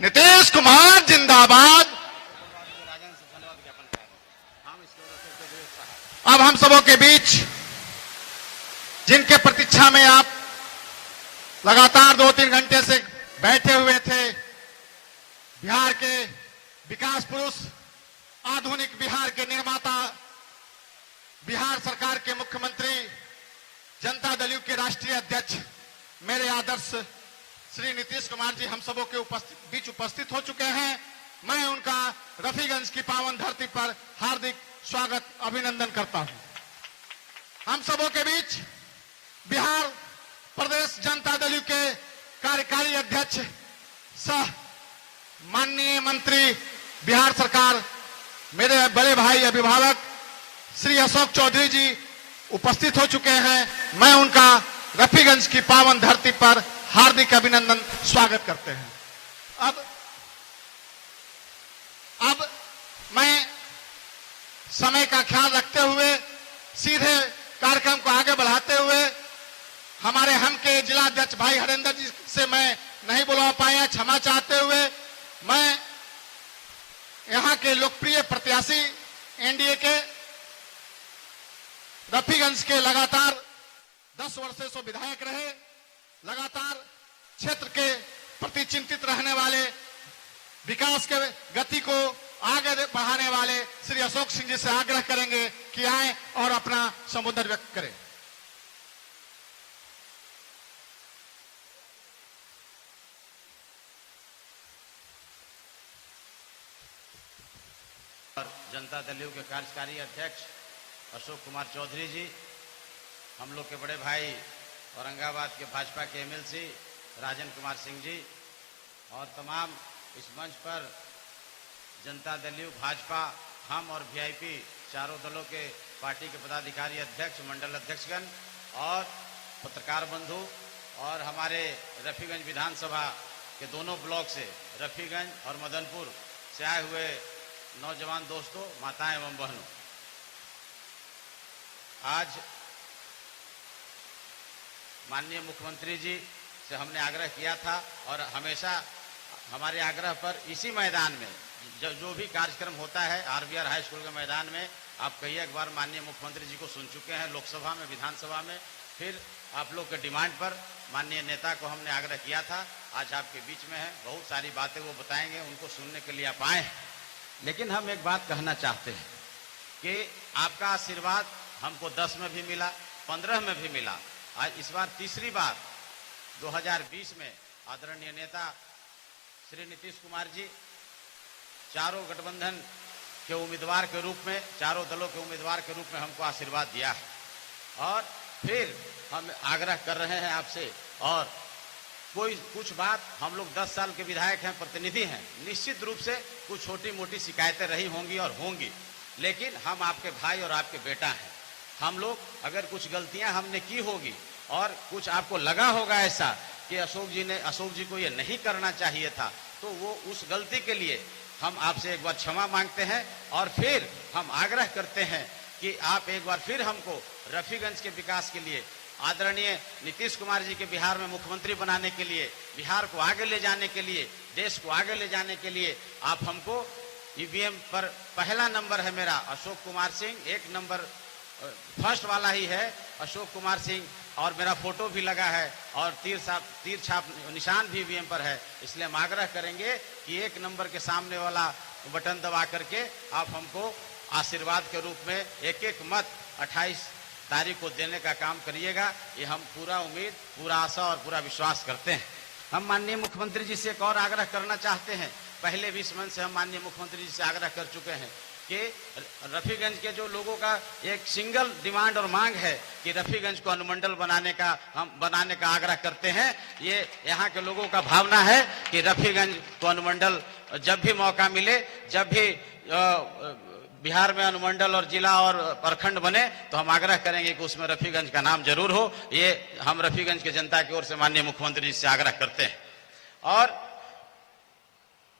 नीतीश कुमार जिंदाबाद। अब हम सबों के बीच जिनके प्रतीक्षा में आप लगातार 2-3 घंटे से बैठे हुए थे, बिहार के विकास पुरुष, आधुनिक बिहार के निर्माता, बिहार सरकार के मुख्यमंत्री, जनता दल यू के राष्ट्रीय अध्यक्ष, मेरे आदर्श श्री नीतीश कुमार जी हम सबों के बीच उपस्थित हो चुके हैं। मैं उनका रफीगंज की पावन धरती पर हार्दिक स्वागत अभिनंदन करता हूं। हम सबों के बीच बिहार प्रदेश जनता दल यू के कार्यकारी अध्यक्ष सह माननीय मंत्री बिहार सरकार, मेरे बड़े भाई अभिभावक श्री अशोक चौधरी जी उपस्थित हो चुके हैं। मैं उनका रफीगंज की पावन धरती पर हार्दिक अभिनंदन स्वागत करते हैं। अब मैं समय का ख्याल रखते हुए सीधे कार्यक्रम को आगे बढ़ाते हुए हमारे हम के जिला अध्यक्ष भाई हरेंद्र जी से मैं नहीं बुला पाए, क्षमा चाहते हुए मैं यहां के लोकप्रिय प्रत्याशी एनडीए के रफीगंज के लगातार 10 वर्षों से विधायक रहे, लगातार क्षेत्र के प्रति चिंतित रहने वाले, विकास के गति को आगे बढ़ाने वाले श्री अशोक सिंह जी से आग्रह करेंगे कि आए और अपना संबोधन व्यक्त करें। जनता दल यू के कार्यकारी अध्यक्ष अशोक कुमार चौधरी जी, हम लोग के बड़े भाई औरंगाबाद के भाजपा के एमएलसी राजन कुमार सिंह जी और तमाम इस मंच पर जनता दल यू, भाजपा, हम और वीआईपी चारों दलों के पार्टी के पदाधिकारी, अध्यक्ष, मंडल अध्यक्षगण और पत्रकार बंधु और हमारे रफीगंज विधानसभा के दोनों ब्लॉक से, रफीगंज और मदनपुर से आए हुए नौजवान दोस्तों, माताएं एवं बहनों, आज माननीय मुख्यमंत्री जी से हमने आग्रह किया था और हमेशा हमारे आग्रह पर इसी मैदान में जो भी कार्यक्रम होता है आरबीआर हाई स्कूल के मैदान में, आप कई एक बार माननीय मुख्यमंत्री जी को सुन चुके हैं, लोकसभा में, विधानसभा में, फिर आप लोग के डिमांड पर माननीय नेता को हमने आग्रह किया था। आज आपके बीच में है, बहुत सारी बातें वो बताएंगे, उनको सुनने के लिए आप आए हैं। लेकिन हम एक बात कहना चाहते हैं कि आपका आशीर्वाद हमको 10 में भी मिला, 15 में भी मिला, आज इस बार तीसरी बार 2020 में आदरणीय नेता श्री नीतीश कुमार जी चारों गठबंधन के उम्मीदवार के रूप में, चारों दलों के उम्मीदवार के रूप में हमको आशीर्वाद दिया है। और फिर हम आग्रह कर रहे हैं आपसे, और कुछ बात, हम लोग 10 साल के विधायक हैं, प्रतिनिधि हैं, निश्चित रूप से कुछ छोटी मोटी शिकायतें रही होंगी और होंगी, लेकिन हम आपके भाई और आपके बेटा हैं। हम लोग अगर कुछ गलतियां हमने की होगी और कुछ आपको लगा होगा ऐसा कि अशोक जी को ये नहीं करना चाहिए था, तो वो उस गलती के लिए हम आपसे एक बार क्षमा मांगते हैं और फिर हम आग्रह करते हैं कि आप एक बार फिर हमको रफीगंज के विकास के लिए, आदरणीय नीतीश कुमार जी के बिहार में मुख्यमंत्री बनाने के लिए, बिहार को आगे ले जाने के लिए, देश को आगे ले जाने के लिए आप हमको ईवीएम पर पहला नंबर है मेरा अशोक कुमार सिंह, 1 नंबर फर्स्ट वाला ही है अशोक कुमार सिंह, और मेरा फोटो भी लगा है और तीर छाप निशान भी ईवीएम पर है। इसलिए हम आग्रह करेंगे कि 1 नंबर के सामने वाला बटन दबा करके आप हमको आशीर्वाद के रूप में एक मत 28 तारीख को देने का काम करिएगा। ये हम पूरा उम्मीद, पूरा आशा और पूरा विश्वास करते हैं। हम माननीय मुख्यमंत्री जी से एक और आग्रह करना चाहते हैं। पहले भी इस मंच से हम माननीय मुख्यमंत्री जी से आग्रह कर चुके हैं कि रफीगंज के जो लोगों का एक सिंगल डिमांड और मांग है कि रफीगंज को अनुमंडल बनाने का आग्रह करते हैं। ये यहाँ के लोगों का भावना है कि रफीगंज को अनुमंडल जब भी मौका मिले, जब भी बिहार में अनुमंडल और जिला और प्रखंड बने, तो हम आग्रह करेंगे कि उसमें रफीगंज का नाम जरूर हो। ये हम रफीगंज के जनता की ओर से माननीय मुख्यमंत्री जी से आग्रह करते हैं। और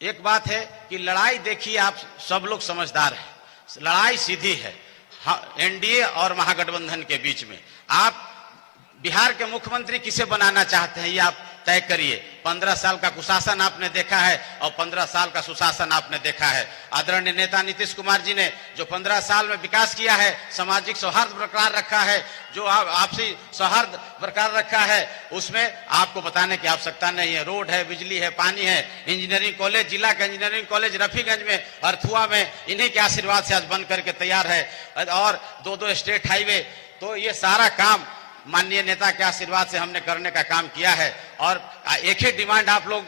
एक बात है कि लड़ाई, देखिए आप सब लोग समझदार हैं, लड़ाई सीधी है एनडीए और महागठबंधन के बीच में। आप बिहार के मुख्यमंत्री किसे बनाना चाहते हैं ये आप तय करिए। 15 साल का कुशासन आपने देखा है और 15 साल का सुशासन आपने देखा है। आदरणीय नेता नीतीश कुमार जी ने जो 15 साल में विकास किया है, सामाजिक सौहार्द बरकरार रखा है, जो आपसी सौहार्द बरकरार रखा है, उसमें आपको बताने की आवश्यकता नहीं है। रोड है, बिजली है, पानी है, इंजीनियरिंग कॉलेज, जिला का इंजीनियरिंग कॉलेज रफीगंज में, अर्थुआ में, इन्हीं के आशीर्वाद से आज बन करके तैयार है। और 2 स्टेट हाईवे, तो ये सारा काम माननीय नेता के आशीर्वाद से हमने करने का काम किया है। और एक ही डिमांड आप लोग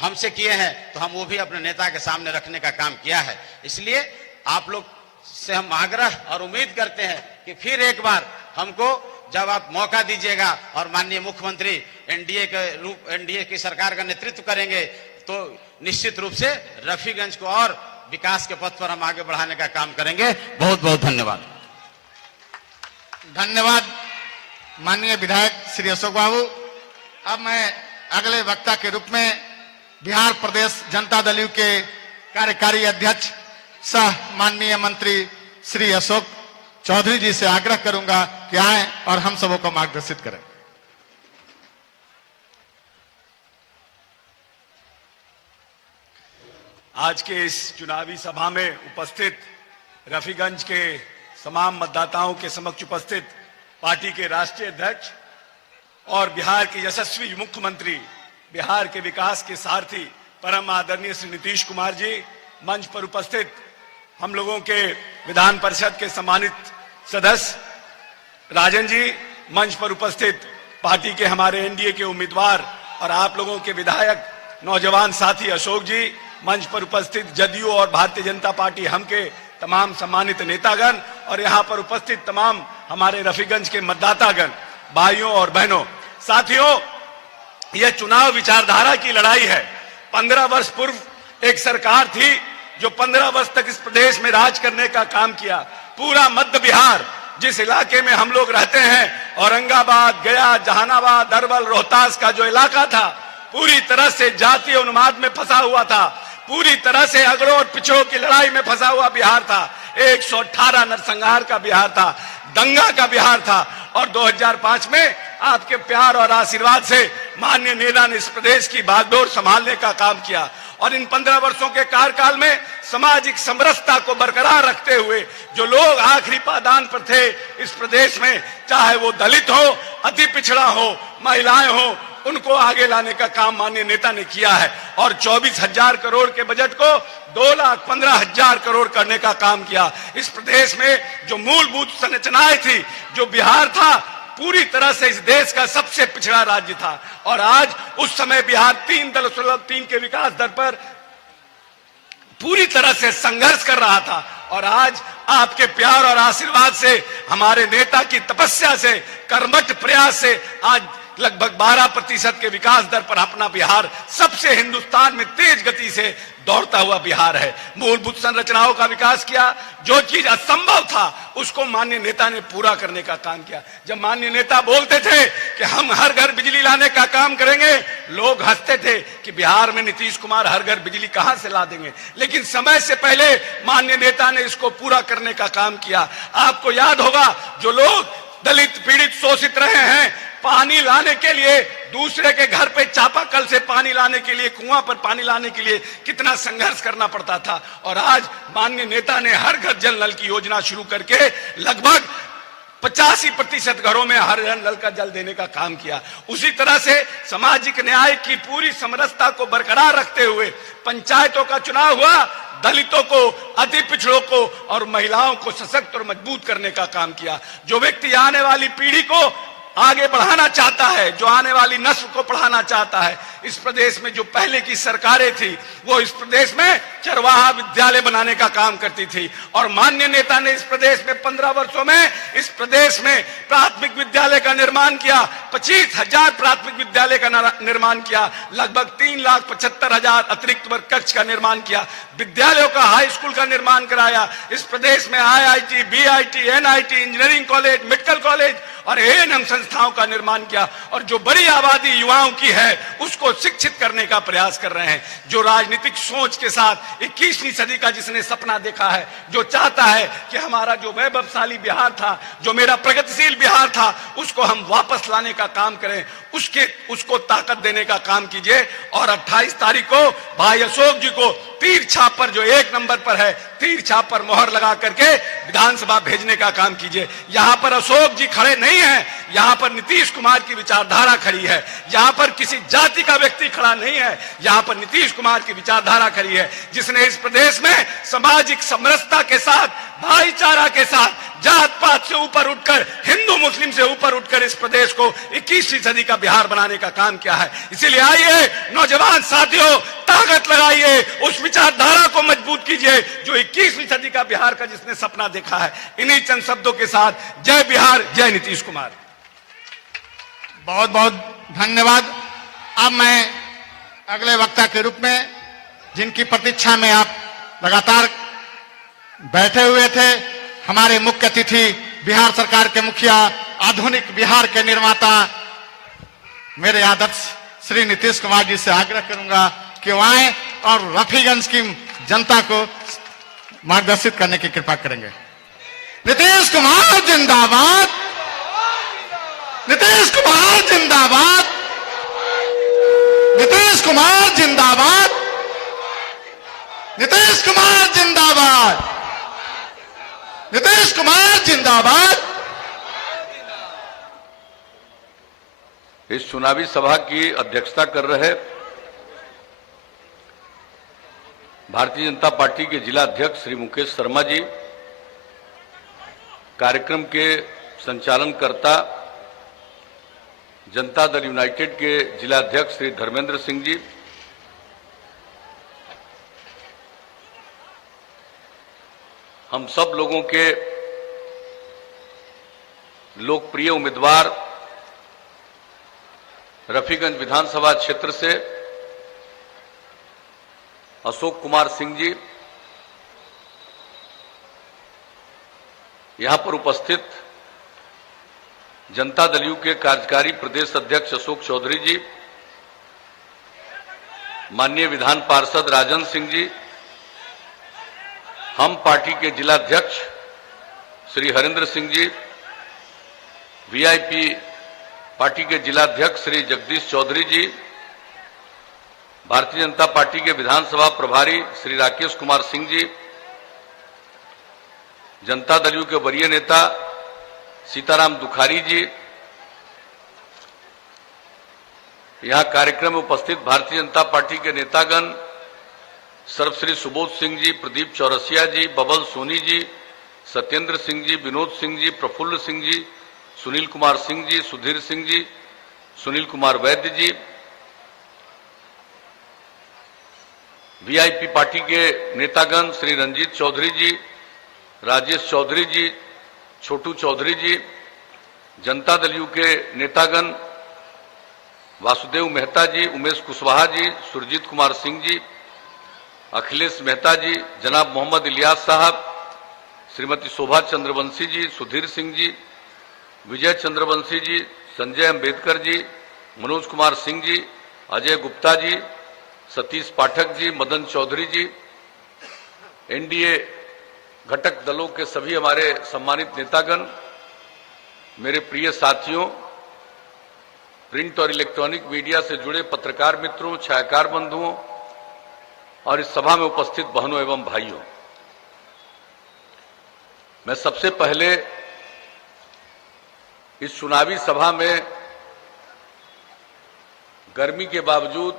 हमसे किए हैं, तो हम वो भी अपने नेता के सामने रखने का काम किया है। इसलिए आप लोग से हम आग्रह और उम्मीद करते हैं कि फिर एक बार हमको जब आप मौका दीजिएगा और माननीय मुख्यमंत्री एनडीए की सरकार का नेतृत्व करेंगे, तो निश्चित रूप से रफीगंज को और विकास के पथ पर हम आगे बढ़ाने का काम करेंगे। बहुत बहुत धन्यवाद। धन्यवाद माननीय विधायक श्री अशोक बाबू। अब मैं अगले वक्ता के रूप में बिहार प्रदेश जनता दल यू के कार्यकारी अध्यक्ष सह माननीय मंत्री श्री अशोक चौधरी जी से आग्रह करूंगा कि आए और हम सबों को मार्गदर्शित करें। आज के इस चुनावी सभा में उपस्थित रफीगंज के तमाम मतदाताओं के समक्ष उपस्थित पार्टी के राष्ट्रीय अध्यक्ष और बिहार के यशस्वी मुख्यमंत्री, बिहार के विकास के सारथी परम आदरणीय श्री नीतीश कुमार जी, मंच पर उपस्थित हम लोगों के विधान परिषद के सम्मानित सदस्य राजन जी, मंच पर उपस्थित पार्टी के हमारे एनडीए के उम्मीदवार और आप लोगों के विधायक नौजवान साथी अशोक जी, मंच पर उपस्थित जदयू और भारतीय जनता पार्टी हम के तमाम सम्मानित नेतागण और यहाँ पर उपस्थित तमाम हमारे रफीगंज के मतदातागण, भाइयों और बहनों, साथियों, यह चुनाव विचारधारा की लड़ाई है। 15 वर्ष पूर्व एक सरकार थी जो 15 वर्ष तक इस प्रदेश में राज करने का काम किया। पूरा मध्य बिहार, जिस इलाके में हम लोग रहते हैं, औरंगाबाद, गया, जहानाबाद, अरवल, रोहतास का जो इलाका था, पूरी तरह से जातीय उन्माद में फंसा हुआ था, पूरी तरह से अगड़ों और पिछड़ों की लड़ाई में फंसा हुआ बिहार था। 118 नरसंहार का बिहार था, दंगा का बिहार था। और 2005 में आपके प्यार और आशीर्वाद से माननीय नेता ने इस प्रदेश की बागडोर संभालने का काम किया। और इन 15 वर्षों के कार्यकाल में सामाजिक समरसता को बरकरार रखते हुए जो लोग आखिरी पायदान पर थे इस प्रदेश में, चाहे वो दलित हो, अति पिछड़ा हो, महिलाएं हो, उनको आगे लाने का काम माननीय नेता ने किया है। और 24,000 करोड़ के बजट को 2,15,000 करोड़ करने का काम किया। इस प्रदेश में जो मूलभूत संरचनाएं थी, जो बिहार था पूरी तरह से इस देश का सबसे पिछड़ा राज्य था। और आज उस समय बिहार 3.3 के विकास दर पर पूरी तरह से संघर्ष कर रहा था। और आज आपके प्यार और आशीर्वाद से, हमारे नेता की तपस्या से, कर्मठ प्रयास से आज लगभग 12% के विकास दर पर अपना बिहार सबसे हिंदुस्तान में तेज गति से दौड़ता हुआ बिहार है। मूलभूत संरचनाओं का विकास किया, जो चीज असंभव था उसको माननीय नेता ने पूरा करने का काम किया। जब माननीय नेता बोलते थे कि हम हर घर बिजली लाने का काम करेंगे, लोग हंसते थे कि बिहार में नीतीश कुमार हर घर बिजली कहां से ला देंगे। लेकिन समय से पहले माननीय नेता ने इसको पूरा करने का काम किया। आपको याद होगा, जो लोग दलित पीड़ित शोषित रहे हैं, पानी लाने के लिए दूसरे के घर पे चापाकल से पानी लाने के लिए, कुआं पर पानी लाने के लिए कितना संघर्ष करना पड़ता था। और आज माननीय नेता ने हर घर जल नल की योजना शुरू करके लगभग 85% घरों में हर घर नल का जल देने का काम किया। उसी तरह से सामाजिक न्याय की पूरी समरसता को बरकरार रखते हुए पंचायतों का चुनाव हुआ, दलितों को, अति पिछड़ों को और महिलाओं को सशक्त और मजबूत करने का काम किया। जो व्यक्ति आने वाली पीढ़ी को आगे बढ़ाना चाहता है, जो आने वाली नस्ल को पढ़ाना चाहता है, इस प्रदेश में जो पहले की सरकारें थी वो इस प्रदेश में चरवाहा विद्यालय बनाने का काम करती थी। और माननीय नेता ने इस प्रदेश में 15 वर्षों में इस प्रदेश में प्राथमिक विद्यालय का निर्माण किया, 25,000 प्राथमिक विद्यालय का निर्माण किया, लगभग 3,75,000 अतिरिक्त वर्ग कक्ष का निर्माण किया, विद्यालयों का हाई स्कूल का निर्माण कराया। इस प्रदेश में IIT, BIT, NIT, engineering college, medical college और A&M संस्थाओं का निर्माण किया और जो बड़ी आबादी युवाओं की है उसको शिक्षित करने का प्रयास कर रहे हैं। जो राजनीतिक सोच के साथ 21वीं सदी का जिसने सपना देखा है, जो चाहता है कि हमारा जो वैभवशाली बिहार था, जो मेरा प्रगतिशील बिहार था, उसको हम वापस लाने का काम करें, उसको ताकत देने का काम कीजिए। और 28 तारीख को भाई अशोक जी को तीर छाप पर, जो 1 नंबर पर है, तीर छाप पर मोहर लगा करके विधानसभा भेजने का काम कीजिए। यहां पर अशोक जी खड़े नहीं हैं, यहां पर नीतीश कुमार की विचारधारा खड़ी है। यहां पर किसी जाति का व्यक्ति खड़ा नहीं है, यहां पर नीतीश कुमार की विचारधारा खड़ी है, जिसने इस प्रदेश में सामाजिक समरसता के साथ, भाईचारा के साथ, जात पात से ऊपर उठकर, हिंदू मुस्लिम से ऊपर उठकर इस प्रदेश को 21वीं सदी का बिहार बनाने का काम किया है। इसीलिए आइए नौजवान साथियों, ताकत लगाइए, उस विचारधारा को मजबूत कीजिए जो 21वीं सदी का बिहार का जिसने सपना देखा है। इन्हीं चंद शब्दों के साथ जय बिहार, जय नीतीश कुमार। बहुत बहुत धन्यवाद। अब मैं अगले वक्ता के रूप में, जिनकी प्रतीक्षा में आप लगातार बैठे हुए थे, हमारे मुख्य अतिथि, बिहार सरकार के मुखिया, आधुनिक बिहार के निर्माता, मेरे आदर्श श्री नीतीश कुमार जी से आग्रह करूंगा कि वो आए और रफीगंज की जनता को मार्गदर्शित करने की कृपा करेंगे। नीतीश कुमार जिंदाबाद, नीतीश कुमार जिंदाबाद, नीतीश कुमार जिंदाबाद, नीतीश कुमार जिंदाबाद, नीतीश कुमार जिंदाबाद। इस चुनावी सभा की अध्यक्षता कर रहे भारतीय जनता पार्टी के जिला अध्यक्ष श्री मुकेश शर्मा जी, कार्यक्रम के संचालनकर्ता जनता दल यूनाइटेड के जिला अध्यक्ष श्री धर्मेंद्र सिंह जी, हम सब लोगों के लोकप्रिय उम्मीदवार रफीगंज विधानसभा क्षेत्र से अशोक कुमार सिंह जी, यहां पर उपस्थित जनता दल यू के कार्यकारी प्रदेश अध्यक्ष अशोक चौधरी जी, माननीय विधान पार्षद राजन सिंह जी, हम पार्टी के जिला अध्यक्ष श्री हरेंद्र सिंह जी, वीआईपी पार्टी के जिला अध्यक्ष श्री जगदीश चौधरी जी, भारतीय जनता पार्टी के विधानसभा प्रभारी श्री राकेश कुमार सिंह जी, जनता दल यू के वरीय नेता सीताराम दुखारी जी, यहां कार्यक्रम में उपस्थित भारतीय जनता पार्टी के नेतागण सर्वश्री सुबोध सिंह जी, प्रदीप चौरसिया जी, बबल सोनी जी, सत्येंद्र सिंह जी, विनोद सिंह जी, प्रफुल्ल सिंह जी, सुनील कुमार सिंह जी, सुधीर सिंह जी, सुनील कुमार वैद्य जी, वीआईपी पार्टी के नेतागण श्री रंजीत चौधरी जी, राजेश चौधरी जी, छोटू चौधरी जी, जनता दल यू के नेतागण वासुदेव मेहता जी, उमेश कुशवाहा जी, सुरजीत कुमार सिंह जी, अखिलेश मेहता जी, जनाब मोहम्मद इलियास साहब, श्रीमती शोभा चंद्रवंशी जी, सुधीर सिंह जी, विजय चंद्रवंशी जी, संजय अंबेडकर जी, मनोज कुमार सिंह जी, अजय गुप्ता जी, सतीश पाठक जी, मदन चौधरी जी, एनडीए घटक दलों के सभी हमारे सम्मानित नेतागण, मेरे प्रिय साथियों, प्रिंट और इलेक्ट्रॉनिक मीडिया से जुड़े पत्रकार मित्रों, छायाकार बंधुओं और इस सभा में उपस्थित बहनों एवं भाइयों, मैं सबसे पहले इस चुनावी सभा में गर्मी के बावजूद,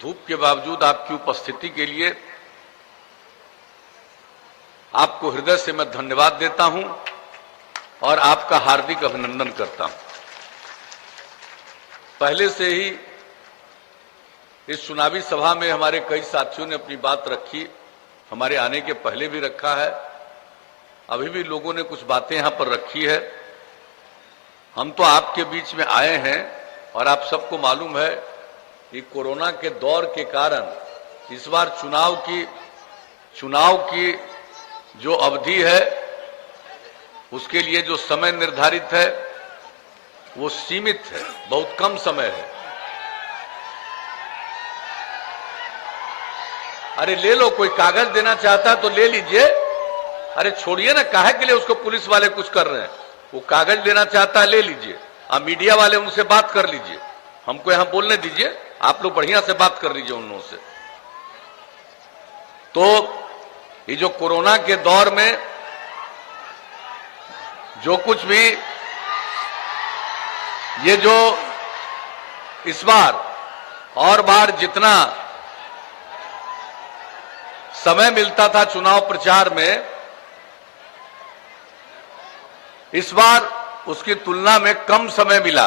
धूप के बावजूद आपकी उपस्थिति के लिए आपको हृदय से मैं धन्यवाद देता हूं और आपका हार्दिक अभिनंदन करता हूं। पहले से ही इस चुनावी सभा में हमारे कई साथियों ने अपनी बात रखी, हमारे आने के पहले भी रखा है, अभी भी लोगों ने कुछ बातें यहां पर रखी है। हम तो आपके बीच में आए हैं और आप सबको मालूम है कि कोरोना के दौर के कारण इस बार चुनाव की जो अवधि है, उसके लिए जो समय निर्धारित है वो सीमित है, बहुत कम समय है। अरे ले लो, कोई कागज देना चाहता है तो ले लीजिए। अरे छोड़िए ना, काहे के लिए उसको पुलिस वाले कुछ कर रहे हैं? वो कागज लेना चाहता है, ले लीजिए। आप मीडिया वाले उनसे बात कर लीजिए, हमको यहां बोलने दीजिए। आप लोग बढ़िया से बात कर लीजिए उन लोगों से। तो ये जो कोरोना के दौर में जो कुछ भी ये जो इस बार और बार जितना समय मिलता था चुनाव प्रचार में, इस बार उसकी तुलना में कम समय मिला।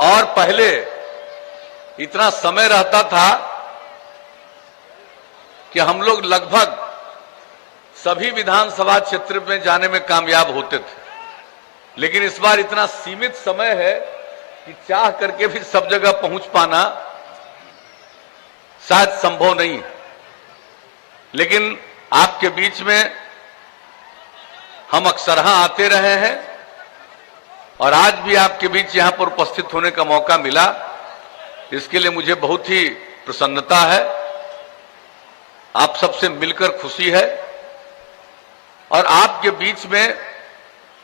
और पहले इतना समय रहता था कि हम लोग लगभग सभी विधानसभा क्षेत्र में जाने में कामयाब होते थे, लेकिन इस बार इतना सीमित समय है कि चाह करके भी सब जगह पहुंच पाना शायद संभव नहीं है। लेकिन आपके बीच में हम अक्सर आते रहे हैं और आज भी आपके बीच यहां पर उपस्थित होने का मौका मिला, इसके लिए मुझे बहुत ही प्रसन्नता है। आप सबसे मिलकर खुशी है। और आपके बीच में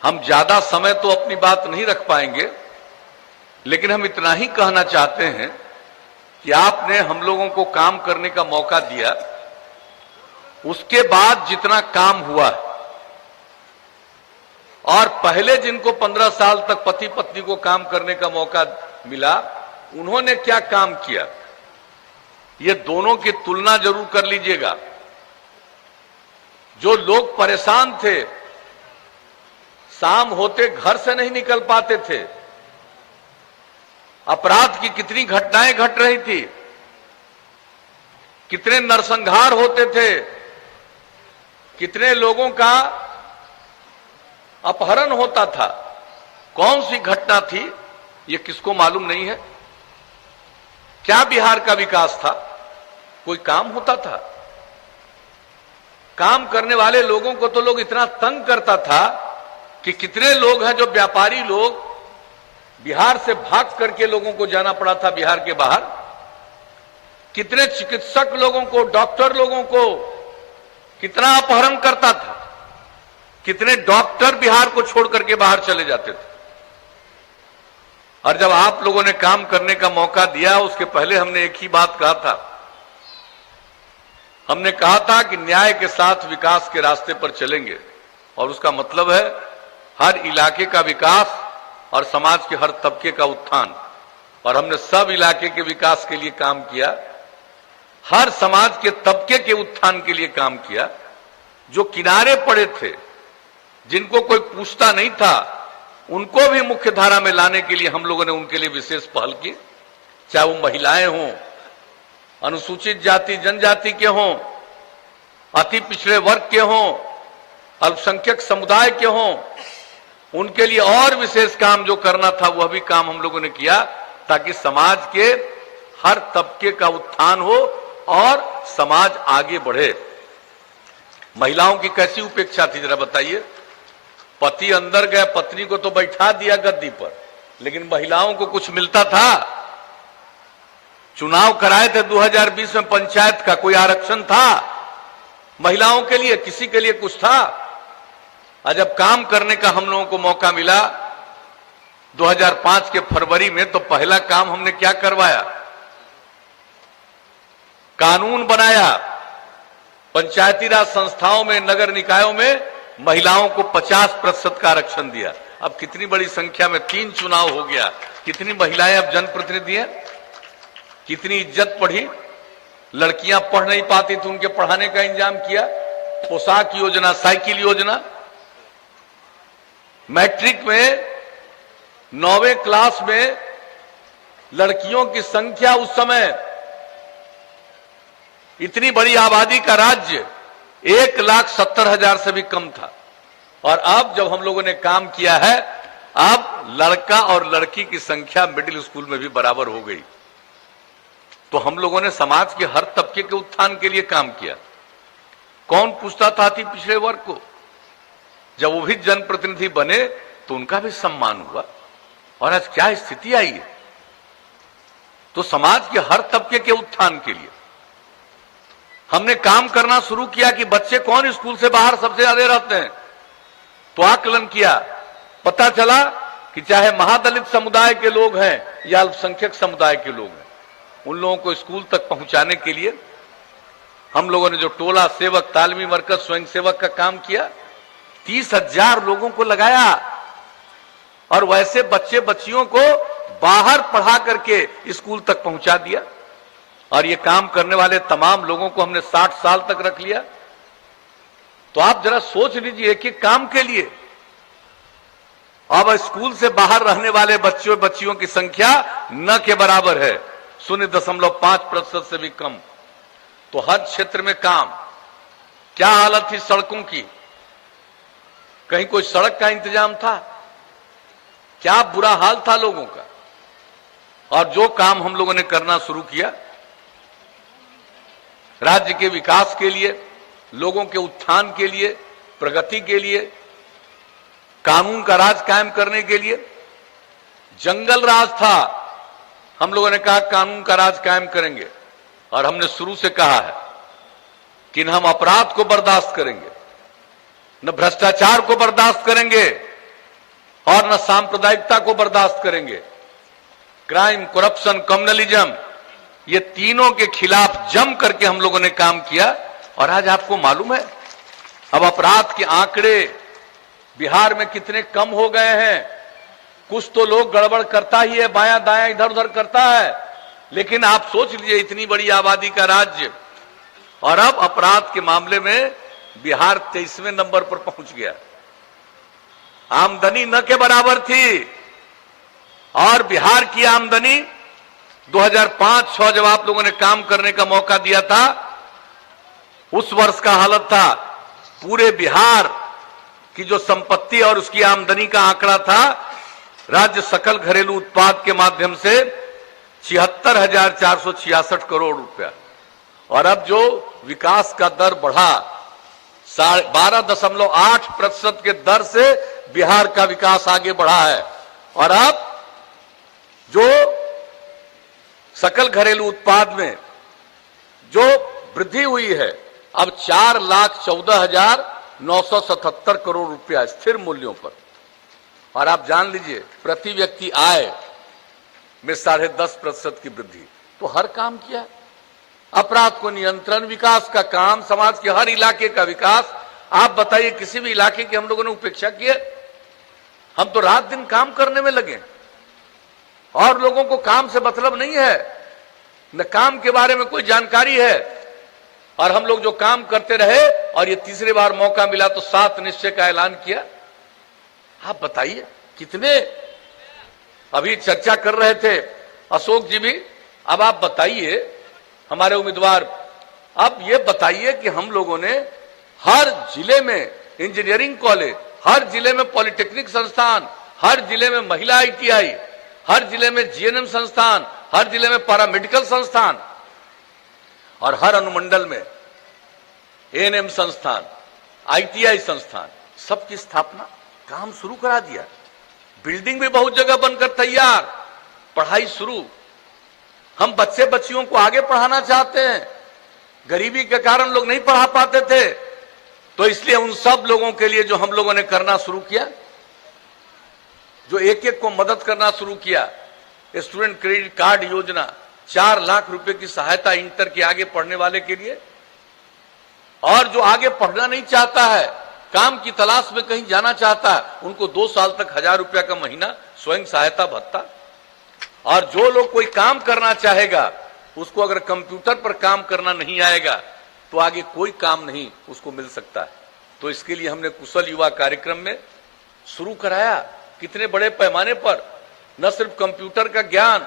हम ज्यादा समय तो अपनी बात नहीं रख पाएंगे, लेकिन हम इतना ही कहना चाहते हैं कि आपने हम लोगों को काम करने का मौका दिया। उसके बाद जितना काम हुआ और पहले जिनको 15 साल तक पति पत्नी को काम करने का मौका मिला, उन्होंने क्या काम किया, ये दोनों की तुलना जरूर कर लीजिएगा। जो लोग परेशान थे, शाम होते घर से नहीं निकल पाते थे, अपराध की कितनी घटनाएं घट रही थी, कितने नरसंहार होते थे, कितने लोगों का अपहरण होता था, कौन सी घटना थी ये किसको मालूम नहीं है। क्या बिहार का विकास था? कोई काम होता था? काम करने वाले लोगों को तो लोग इतना तंग करता था कि कितने लोग हैं जो व्यापारी लोग बिहार से भाग करके लोगों को जाना पड़ा था बिहार के बाहर। कितने चिकित्सक लोगों को, डॉक्टर लोगों को कितना अपहरण करता था, कितने डॉक्टर बिहार को छोड़ करके बाहर चले जाते थे। और जब आप लोगों ने काम करने का मौका दिया, उसके पहले हमने एक ही बात कहा था। हमने कहा था कि न्याय के साथ विकास के रास्ते पर चलेंगे, और उसका मतलब है हर इलाके का विकास और समाज के हर तबके का उत्थान। और हमने सब इलाके के विकास के लिए काम किया, हर समाज के तबके के उत्थान के लिए काम किया। जो किनारे पड़े थे, जिनको कोई पूछता नहीं था, उनको भी मुख्य धारा में लाने के लिए हम लोगों ने उनके लिए विशेष पहल की। चाहे वो महिलाएं हों, अनुसूचित जाति जनजाति के हों, अति पिछड़े वर्ग के हों, अल्पसंख्यक समुदाय के हों, उनके लिए और विशेष काम जो करना था वह भी काम हम लोगों ने किया, ताकि समाज के हर तबके का उत्थान हो और समाज आगे बढ़े। महिलाओं की कैसी उपेक्षा थी जरा बताइए। पति अंदर गए, पत्नी को तो बैठा दिया गद्दी पर, लेकिन महिलाओं को कुछ मिलता था? चुनाव कराए थे 2020 में पंचायत का, कोई आरक्षण था महिलाओं के लिए? किसी के लिए कुछ था? और जब काम करने का हम लोगों को मौका मिला 2005 के फरवरी में, तो पहला काम हमने क्या करवाया? कानून बनाया। पंचायती राज संस्थाओं में, नगर निकायों में महिलाओं को 50% का आरक्षण दिया। अब कितनी बड़ी संख्या में 3 चुनाव हो गया, कितनी महिलाएं अब जनप्रतिनिधि हैं, कितनी इज्जत बढ़ी। लड़कियां पढ़ नहीं पाती थी, उनके पढ़ाने का इंतजाम किया। पोशाक योजना, साइकिल योजना। मैट्रिक में 9वें क्लास में लड़कियों की संख्या उस समय, इतनी बड़ी आबादी का राज्य, 1,70,000 से भी कम था। और अब जब हम लोगों ने काम किया है, अब लड़का और लड़की की संख्या मिडिल स्कूल में भी बराबर हो गई। तो हम लोगों ने समाज के हर तबके के उत्थान के लिए काम किया। कौन पूछता था अति पिछड़े वर्ग को? जब वो भी जनप्रतिनिधि बने तो उनका भी सम्मान हुआ। और आज क्या स्थिति आई है, तो समाज के हर तबके के उत्थान के लिए हमने काम करना शुरू किया कि बच्चे कौन स्कूल से बाहर सबसे ज्यादा रहते हैं। तो आकलन किया, पता चला कि चाहे महादलित समुदाय के लोग हैं या अल्पसंख्यक समुदाय के लोग हैं, उन लोगों को स्कूल तक पहुंचाने के लिए हम लोगों ने जो टोला सेवक, तालीमी मरकज, स्वयं सेवक का काम किया, 30,000 लोगों को लगाया और वैसे बच्चे बच्चियों को बाहर पढ़ा करके स्कूल तक पहुंचा दिया। और ये काम करने वाले तमाम लोगों को हमने 60 साल तक रख लिया। तो आप जरा सोच लीजिए कि काम के लिए अब स्कूल से बाहर रहने वाले बच्चों बच्चियों की संख्या न के बराबर है, 0.5% से भी कम। तो हर क्षेत्र में काम, क्या हालत थी सड़कों की, कहीं कोई सड़क का इंतजाम था, क्या बुरा हाल था लोगों का। और जो काम हम लोगों ने करना शुरू किया राज्य के विकास के लिए, लोगों के उत्थान के लिए, प्रगति के लिए, कानून का राज कायम करने के लिए। जंगल राज था, हम लोगों ने कहा कानून का राज कायम करेंगे। और हमने शुरू से कहा है कि न हम अपराध को बर्दाश्त करेंगे, न भ्रष्टाचार को बर्दाश्त करेंगे और न सांप्रदायिकता को बर्दाश्त करेंगे। क्राइम, करप्शन, कम्युनलिज्म, ये तीनों के खिलाफ जम करके हम लोगों ने काम किया। और आज आपको मालूम है अब अपराध के आंकड़े बिहार में कितने कम हो गए हैं। कुछ तो लोग गड़बड़ करता ही है, बायां दायां इधर उधर करता है, लेकिन आप सोच लीजिए इतनी बड़ी आबादी का राज्य और अब अपराध के मामले में बिहार 23वें नंबर पर पहुंच गया। आमदनी न के बराबर थी और बिहार की आमदनी 2005-06 जब आप लोगों ने काम करने का मौका दिया था, उस वर्ष का हालत था पूरे बिहार की जो संपत्ति और उसकी आमदनी का आंकड़ा था, राज्य सकल घरेलू उत्पाद के माध्यम से 76,466 करोड़ रुपया। और अब जो विकास का दर बढ़ा 12.8% के दर से बिहार का विकास आगे बढ़ा है। और अब जो सकल घरेलू उत्पाद में जो वृद्धि हुई है, अब 4,14,977 करोड़ रुपया स्थिर मूल्यों पर। और आप जान लीजिए प्रति व्यक्ति आय में 10.5% की वृद्धि। तो हर काम किया, अपराध को नियंत्रण, विकास का काम, समाज के हर इलाके का विकास। आप बताइए किसी भी इलाके की हम लोगों ने उपेक्षा की है? हम तो रात दिन काम करने में लगे और लोगों को काम से मतलब नहीं है, न काम के बारे में कोई जानकारी है। और हम लोग जो काम करते रहे और ये तीसरी बार मौका मिला तो 7 निश्चय का ऐलान किया। आप बताइए कितने, अभी चर्चा कर रहे थे अशोक जी भी, अब आप बताइए हमारे उम्मीदवार, अब ये बताइए कि हम लोगों ने हर जिले में इंजीनियरिंग कॉलेज, हर जिले में पॉलिटेक्निक संस्थान, हर जिले में महिला ITI, हर जिले में GNM संस्थान, हर जिले में पैरामेडिकल संस्थान और हर अनुमंडल में ANM संस्थान, ITI संस्थान, सबकी स्थापना, काम शुरू करा दिया। बिल्डिंग भी बहुत जगह बनकर तैयार, पढ़ाई शुरू। हम बच्चे बच्चियों को आगे पढ़ाना चाहते हैं, गरीबी के कारण लोग नहीं पढ़ा पाते थे, तो इसलिए उन सब लोगों के लिए जो हम लोगों ने करना शुरू किया, जो एक एक को मदद करना शुरू किया, स्टूडेंट क्रेडिट कार्ड योजना, 4 लाख रुपए की सहायता इंटर के आगे पढ़ने वाले के लिए। और जो आगे पढ़ना नहीं चाहता है, काम की तलाश में कहीं जाना चाहता है, उनको 2 साल तक 1,000 रुपया का महीना स्वयं सहायता भत्ता। और जो लोग कोई काम करना चाहेगा, उसको अगर कंप्यूटर पर काम करना नहीं आएगा तो आगे कोई काम नहीं उसको मिल सकता है। तो इसके लिए हमने कुशल युवा कार्यक्रम में शुरू कराया, कितने बड़े पैमाने पर, न सिर्फ कंप्यूटर का ज्ञान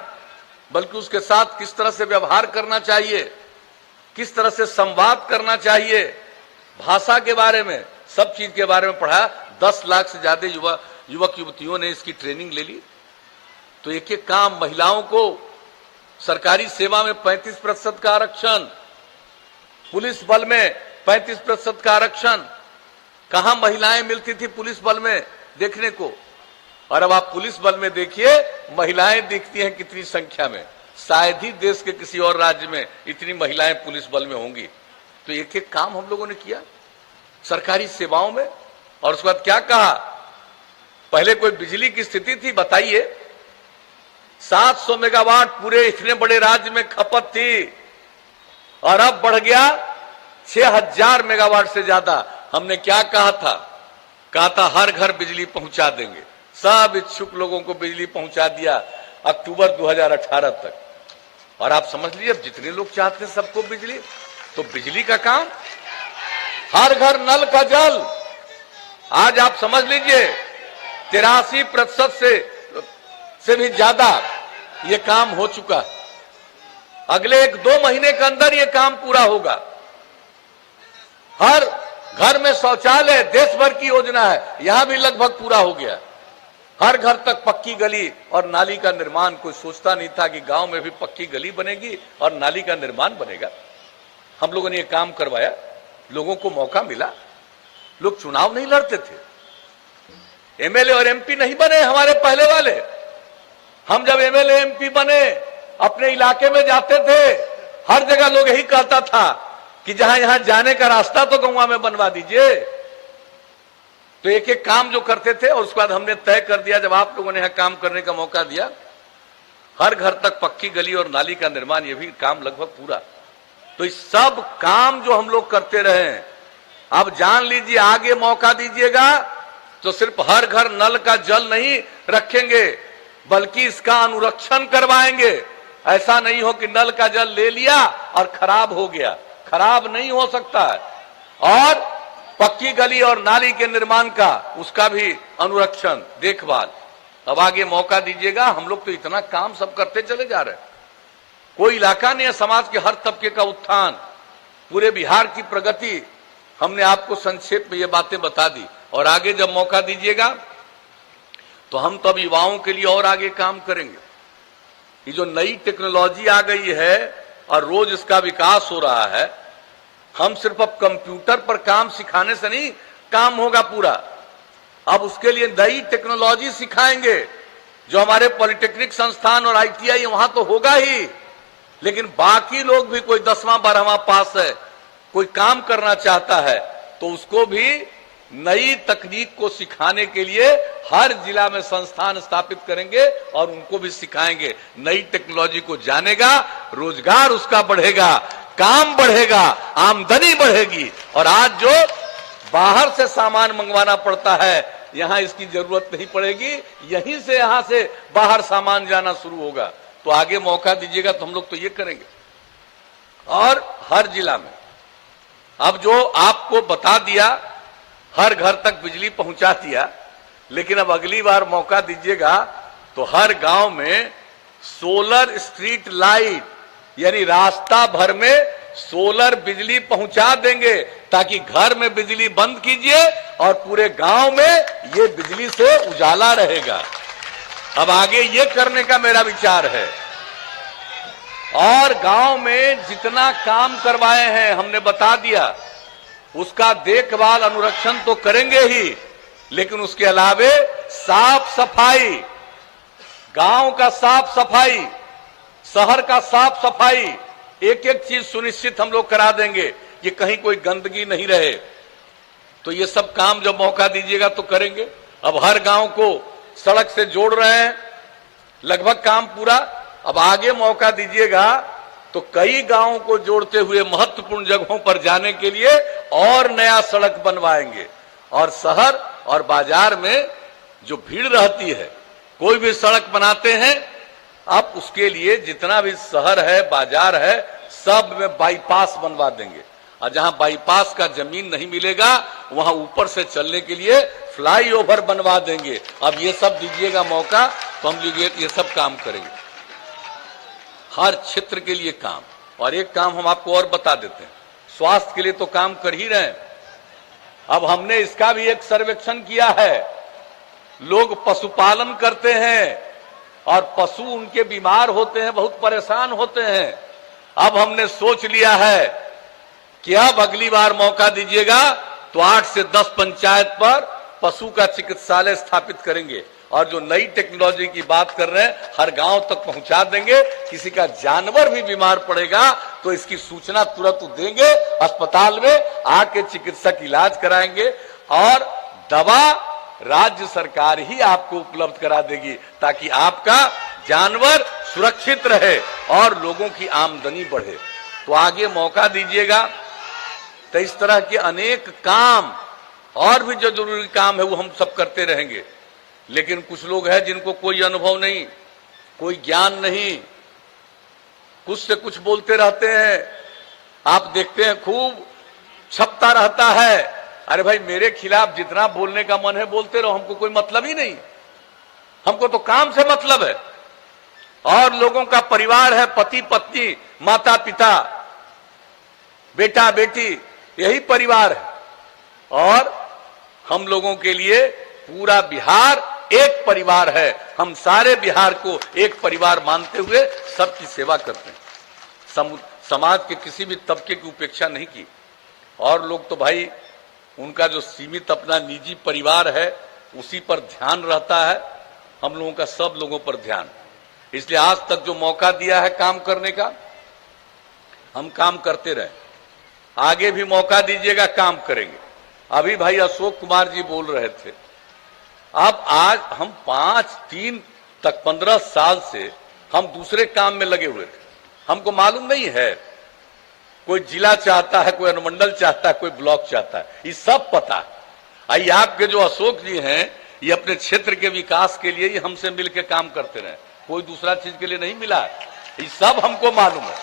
बल्कि उसके साथ किस तरह से व्यवहार करना चाहिए, किस तरह से संवाद करना चाहिए, भाषा के बारे में, सब चीज के बारे में पढ़ाया। 10 लाख से ज्यादा युवक युवतियों ने इसकी ट्रेनिंग ले ली। तो एक एक काम, महिलाओं को सरकारी सेवा में 35% का आरक्षण, पुलिस बल में 35% का आरक्षण, कहां महिलाएं मिलती थी पुलिस बल में देखने को, और अब आप पुलिस बल में देखिए महिलाएं दिखती हैं कितनी संख्या में। शायद ही देश के किसी और राज्य में इतनी महिलाएं पुलिस बल में होंगी। तो एक एक काम हम लोगों ने किया सरकारी सेवाओं में। और उसके बाद क्या कहा, पहले कोई बिजली की स्थिति थी बताइए, 700 मेगावाट पूरे इतने बड़े राज्य में खपत थी, और अब बढ़ गया 6000 मेगावाट से ज्यादा। हमने क्या कहा था हर घर बिजली पहुंचा देंगे। सब इच्छुक लोगों को बिजली पहुंचा दिया अक्टूबर 2018 तक। और आप समझ लीजिए अब जितने लोग चाहते हैं सबको बिजली, तो बिजली का काम, हर घर नल का जल। आज आप समझ लीजिए 83% से भी ज्यादा ये काम हो चुका है। अगले 1-2 महीने के अंदर ये काम पूरा होगा। हर घर में शौचालय देश भर की योजना है, यहां भी लगभग पूरा हो गया। हर घर तक पक्की गली और नाली का निर्माण। कोई सोचता नहीं था कि गांव में भी पक्की गली बनेगी और नाली का निर्माण बनेगा। हम लोगों ने ये काम करवाया, लोगों को मौका मिला। लोग चुनाव नहीं लड़ते थे, एमएलए और एमपी नहीं बने हमारे पहले वाले। हम जब एमएलए एमपी बने अपने इलाके में जाते थे, हर जगह लोग यही कहता था कि जहां यहां जाने का रास्ता तो गौवा में बनवा दीजिए। तो एक एक काम जो करते थे, और उसके बाद हमने तय कर दिया, जब आप लोगों ने यहां काम करने का मौका दिया, हर घर तक पक्की गली और नाली का निर्माण, ये भी काम लगभग पूरा। तो इस सब काम जो हम लोग करते रहे हैं, अब जान लीजिए आगे मौका दीजिएगा तो सिर्फ हर घर नल का जल नहीं रखेंगे, बल्कि इसका अनुरक्षण करवाएंगे। ऐसा नहीं हो कि नल का जल ले लिया और खराब हो गया, खराब नहीं हो सकता है। और पक्की गली और नाली के निर्माण का, उसका भी अनुरक्षण, देखभाल। अब आगे मौका दीजिएगा। हम लोग तो इतना काम सब करते चले जा रहे हैं, कोई इलाका नहीं है, समाज के हर तबके का उत्थान, पूरे बिहार की प्रगति। हमने आपको संक्षेप में ये बातें बता दी। और आगे जब मौका दीजिएगा तो हम तब युवाओं के लिए और आगे काम करेंगे। ये जो नई टेक्नोलॉजी आ गई है और रोज इसका विकास हो रहा है, हम सिर्फ अब कंप्यूटर पर काम सिखाने से नहीं काम होगा पूरा। अब उसके लिए नई टेक्नोलॉजी सिखाएंगे। जो हमारे पॉलिटेक्निक संस्थान और आईटीआई वहां तो होगा ही, लेकिन बाकी लोग भी, कोई 10वां 12वां पास है, कोई काम करना चाहता है, तो उसको भी नई तकनीक को सिखाने के लिए हर जिला में संस्थान स्थापित करेंगे और उनको भी सिखाएंगे। नई टेक्नोलॉजी को जानेगा, रोजगार उसका बढ़ेगा, काम बढ़ेगा, आमदनी बढ़ेगी। और आज जो बाहर से सामान मंगवाना पड़ता है, यहां इसकी जरूरत नहीं पड़ेगी, यहीं से यहां से बाहर सामान जाना शुरू होगा। तो आगे मौका दीजिएगा तो हम लोग तो ये करेंगे। और हर जिला में अब जो आपको बता दिया, हर घर तक बिजली पहुंचा दिया, लेकिन अब अगली बार मौका दीजिएगा तो हर गांव में सोलर स्ट्रीट लाइट, यानी रास्ता भर में सोलर बिजली पहुंचा देंगे, ताकि घर में बिजली बंद कीजिए और पूरे गांव में ये बिजली से उजाला रहेगा। अब आगे ये करने का मेरा विचार है। और गांव में जितना काम करवाए हैं हमने बता दिया, उसका देखभाल अनुरक्षण तो करेंगे ही, लेकिन उसके अलावे साफ सफाई, गांव का साफ सफाई, शहर का साफ सफाई, एक एक चीज सुनिश्चित हम लोग करा देंगे कि कहीं कोई गंदगी नहीं रहे। तो ये सब काम जब मौका दीजिएगा तो करेंगे। अब हर गांव को सड़क से जोड़ रहे हैं, लगभग काम पूरा। अब आगे मौका दीजिएगा तो कई गांवों को जोड़ते हुए महत्वपूर्ण जगहों पर जाने के लिए और नया सड़क बनवाएंगे। और शहर और बाजार में जो भीड़ रहती है, कोई भी सड़क बनाते हैं, अब उसके लिए जितना भी शहर है, बाजार है, सब में बाईपास बनवा देंगे। और जहां बाईपास का जमीन नहीं मिलेगा, वहां ऊपर से चलने के लिए फ्लाईओवर बनवा देंगे। अब ये सब दीजिएगा मौका तो हम ये सब काम करेंगे, हर क्षेत्र के लिए काम। और एक काम हम आपको और बता देते हैं, स्वास्थ्य के लिए तो काम कर ही रहे हैं। अब हमने इसका भी एक सर्वेक्षण किया है। लोग पशुपालन करते हैं और पशु उनके बीमार होते हैं, बहुत परेशान होते हैं। अब हमने सोच लिया है कि अब अगली बार मौका दीजिएगा तो 8 से 10 पंचायत पर पशु का चिकित्सालय स्थापित करेंगे और जो नई टेक्नोलॉजी की बात कर रहे हैं हर गांव तक पहुंचा देंगे। किसी का जानवर भी बीमार पड़ेगा तो इसकी सूचना तुरंत देंगे, अस्पताल में आके चिकित्सक इलाज कराएंगे और दवा राज्य सरकार ही आपको उपलब्ध करा देगी ताकि आपका जानवर सुरक्षित रहे और लोगों की आमदनी बढ़े। तो आगे मौका दीजिएगा। तो इस तरह के अनेक काम और भी जो जरूरी काम है वो हम सब करते रहेंगे। लेकिन कुछ लोग हैं जिनको कोई अनुभव नहीं, कोई ज्ञान नहीं, कुछ से कुछ बोलते रहते हैं। आप देखते हैं खूब छपता रहता है, अरे भाई मेरे खिलाफ जितना बोलने का मन है बोलते रहो, हमको कोई मतलब ही नहीं, हमको तो काम से मतलब है। और लोगों का परिवार है, पति पत्नी, माता पिता, बेटा बेटी, यही परिवार है। और हम लोगों के लिए पूरा बिहार एक परिवार है। हम सारे बिहार को एक परिवार मानते हुए सबकी सेवा करते हैं। समाज के किसी भी तबके की उपेक्षा नहीं की। और लोग तो भाई उनका जो सीमित अपना निजी परिवार है उसी पर ध्यान रहता है, हम लोगों का सब लोगों पर ध्यान। इसलिए आज तक जो मौका दिया है काम करने का, हम काम करते रहे। आगे भी मौका दीजिएगा, काम करेंगे। अभी भाई अशोक कुमार जी बोल रहे थे, अब आज हम 5-3 तक 15 साल से हम दूसरे काम में लगे हुए थे। हमको मालूम नहीं है, कोई जिला चाहता है, कोई अनुमंडल चाहता है, कोई ब्लॉक चाहता है, ये सब पता है। आइए आपके जो अशोक जी हैं, ये अपने क्षेत्र के विकास के लिए ही हमसे मिलकर काम करते रहे, कोई दूसरा चीज के लिए नहीं मिला है, ये सब हमको मालूम है।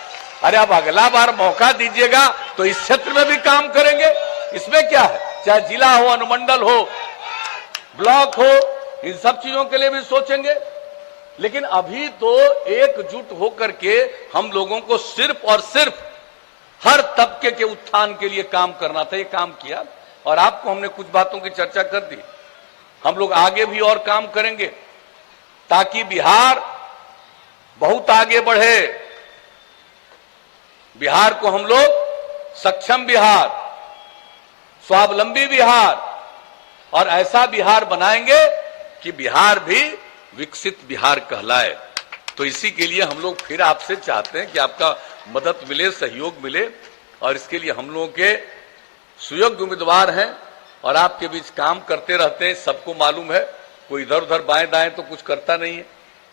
अरे अब अगला बार मौका दीजिएगा तो इस क्षेत्र में भी काम करेंगे, इसमें क्या है, चाहे जिला हो, अनुमंडल हो, ब्लॉक हो, इन सब चीजों के लिए भी सोचेंगे। लेकिन अभी तो एकजुट होकर के हम लोगों को सिर्फ और सिर्फ हर तबके के उत्थान के लिए काम करना था। ये काम किया और आपको हमने कुछ बातों की चर्चा कर दी। हम लोग आगे भी और काम करेंगे ताकि बिहार बहुत आगे बढ़े। बिहार को हम लोग सक्षम बिहार, स्वावलंबी बिहार और ऐसा बिहार बनाएंगे कि बिहार भी विकसित बिहार कहलाए। तो इसी के लिए हम लोग फिर आपसे चाहते हैं कि आपका मदद मिले, सहयोग मिले। और इसके लिए हम लोगों के सुयोग्य उम्मीदवार हैं और आपके बीच काम करते रहते हैं। सबको मालूम है, कोई इधर उधर बाएं दाएं तो कुछ करता नहीं है,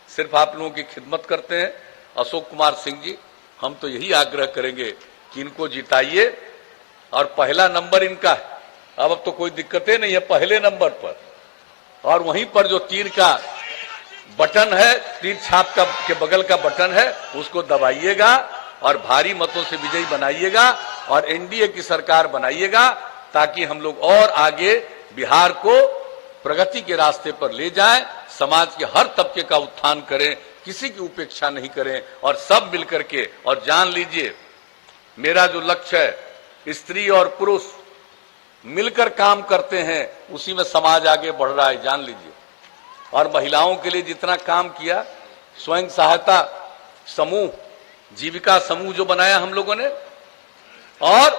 सिर्फ आप लोगों की खिदमत करते हैं। अशोक कुमार सिंह जी, हम तो यही आग्रह करेंगे कि इनको जिताइए और पहला नंबर इनका है। अब तो कोई दिक्कतें नहीं है, पहले नंबर पर। और वहीं पर जो तीर का बटन है, तीर छाप का के बगल का बटन है, उसको दबाइएगा और भारी मतों से विजयी बनाइएगा और एनडीए की सरकार बनाइएगा ताकि हम लोग और आगे बिहार को प्रगति के रास्ते पर ले जाएं, समाज के हर तबके का उत्थान करें, किसी की उपेक्षा नहीं करें और सब मिलकर के। और जान लीजिए, मेरा जो लक्ष्य है, स्त्री और पुरुष मिलकर काम करते हैं, उसी में समाज आगे बढ़ रहा है, जान लीजिए। और महिलाओं के लिए जितना काम किया, स्वयं सहायता समूह, जीविका समूह जो बनाया हम लोगों ने, और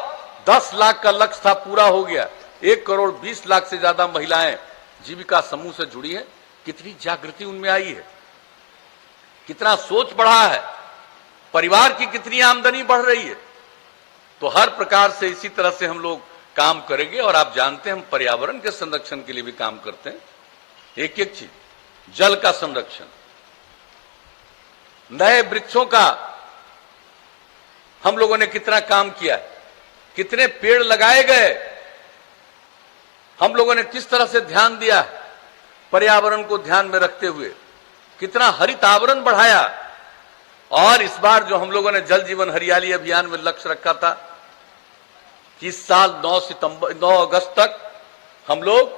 10 लाख का लक्ष्य था, पूरा हो गया। 1 करोड़ 20 लाख से ज्यादा महिलाएं जीविका समूह से जुड़ी हैं। कितनी जागृति उनमें आई है, कितना सोच बढ़ा है, परिवार की कितनी आमदनी बढ़ रही है। तो हर प्रकार से इसी तरह से हम लोग काम करेंगे। और आप जानते हैं हम पर्यावरण के संरक्षण के लिए भी काम करते हैं। एक एक चीज, जल का संरक्षण, नए वृक्षों का हम लोगों ने कितना काम किया है, कितने पेड़ लगाए गए, हम लोगों ने किस तरह से ध्यान दिया पर्यावरण को ध्यान में रखते हुए, कितना हरित आवरण बढ़ाया। और इस बार जो हम लोगों ने जल जीवन हरियाली अभियान में लक्ष्य रखा था कि इस साल 9 अगस्त तक हम लोग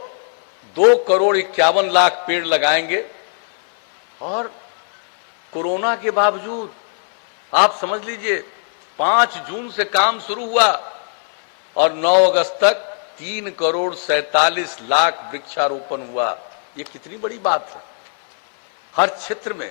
2 करोड़ 51 लाख पेड़ लगाएंगे। और कोरोना के बावजूद आप समझ लीजिए, 5 जून से काम शुरू हुआ और 9 अगस्त तक 3 करोड़ 47 लाख वृक्षारोपण हुआ। ये कितनी बड़ी बात है। हर क्षेत्र में,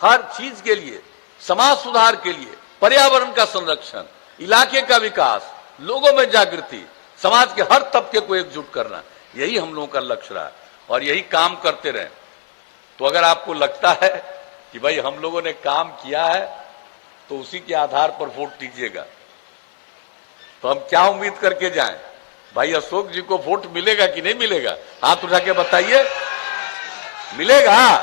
हर चीज के लिए, समाज सुधार के लिए, पर्यावरण का संरक्षण, इलाके का विकास, लोगों में जागृति, समाज के हर तबके को एकजुट करना, यही हम लोगों का लक्ष्य रहा और यही काम करते रहे। तो अगर आपको लगता है कि भाई हम लोगों ने काम किया है तो उसी के आधार पर वोट दीजिएगा, तो हम क्या उम्मीद करके जाएं? भाई अशोक जी को वोट मिलेगा कि नहीं मिलेगा? हाथ उठा के बताइए। मिलेगा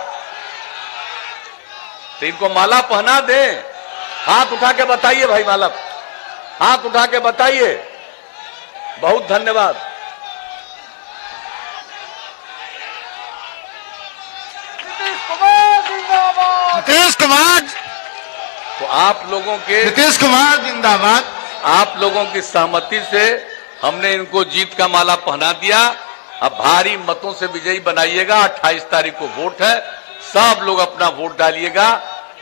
तो इनको माला पहना दें। हाथ उठा के बताइए भाई, माला हाथ उठा के बताइए। बहुत धन्यवाद। नीतीश कुमार, तो आप लोगों के नीतीश कुमार जिंदाबाद। आप लोगों की सहमति से हमने इनको जीत का माला पहना दिया। अब भारी मतों से विजयी बनाइएगा। 28 तारीख को वोट है, सब लोग अपना वोट डालिएगा।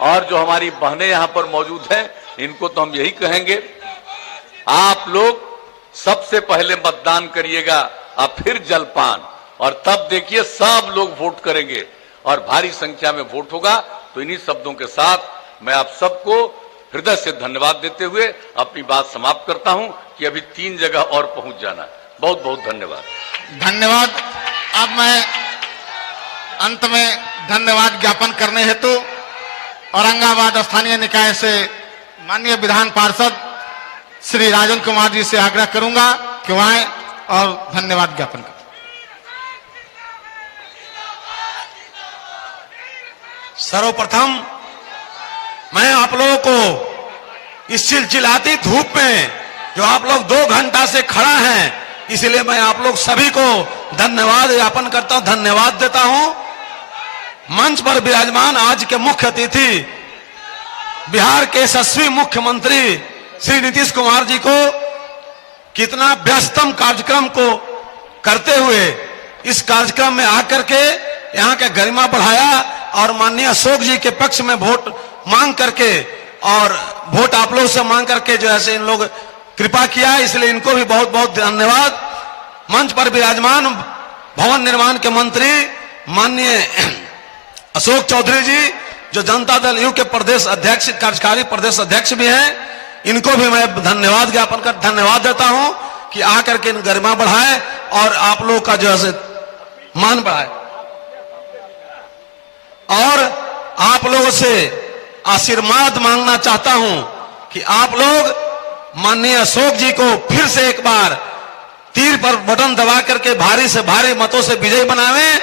और जो हमारी बहनें यहां पर मौजूद हैं, इनको तो हम यही कहेंगे, आप लोग सबसे पहले मतदान करिएगा और फिर जलपान, और तब देखिए सब लोग वोट करेंगे और भारी संख्या में वोट होगा। तो इन्हीं शब्दों के साथ मैं आप सबको हृदय से धन्यवाद देते हुए अपनी बात समाप्त करता हूं कि अभी 3 जगह और पहुंच जाना है। बहुत बहुत धन्यवाद। धन्यवाद। अब मैं अंत में धन्यवाद ज्ञापन करने हेतु औरंगाबाद स्थानीय निकाय से माननीय विधान पार्षद श्री राजन कुमार जी से आग्रह करूंगा कि वह आए और धन्यवाद ज्ञापन करें। सर्वप्रथम मैं आप लोगों को इस चिलचिलाती धूप में जो आप लोग 2 घंटा से खड़ा हैं, इसलिए मैं आप लोग सभी को धन्यवाद ज्ञापन करता हूं, धन्यवाद देता हूं। मंच पर विराजमान आज के मुख्य अतिथि बिहार के यशस्वी मुख्यमंत्री श्री नीतीश कुमार जी को कितना व्यस्तम कार्यक्रम को करते हुए इस कार्यक्रम में आकर के यहाँ के गरिमा बढ़ाया और माननीय अशोक जी के पक्ष में वोट मांग करके और वोट आप लोग से मांग करके जो है इन लोग कृपा किया, इसलिए इनको भी बहुत बहुत धन्यवाद। मंच पर विराजमान भवन निर्माण के मंत्री माननीय अशोक चौधरी जी, जो जनता दल यू के प्रदेश अध्यक्ष, कार्यकारी प्रदेश अध्यक्ष भी हैं, इनको भी मैं धन्यवाद ज्ञापन कर धन्यवाद देता हूं कि आकर के इन गरिमा बढ़ाए और आप लोग का जो है मान बढ़ाए। और आप लोगों से आशीर्वाद मांगना चाहता हूं कि आप लोग माननीय अशोक जी को फिर से एक बार तीर पर बटन दबा करके भारी से भारी मतों से विजयी बनावें।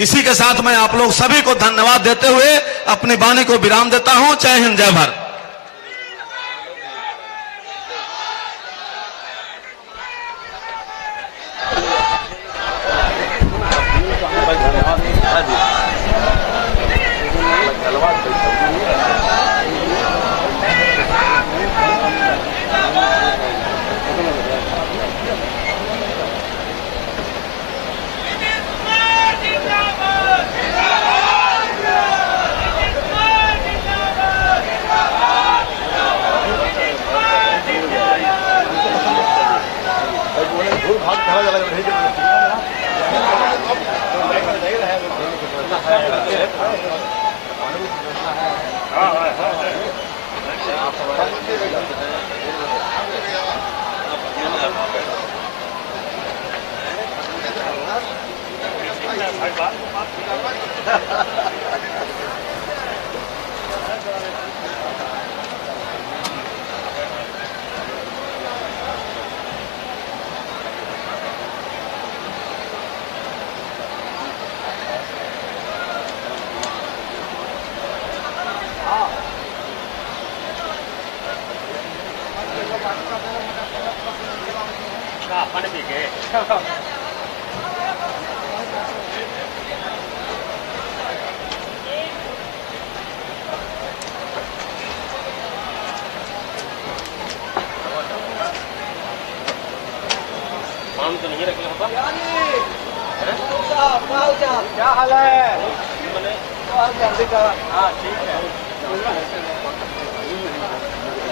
इसी के साथ मैं आप लोग सभी को धन्यवाद देते हुए अपनी वाणी को विराम देता हूं। जय हिंद, जय भारत। क्या हाल है? हाँ ठीक है।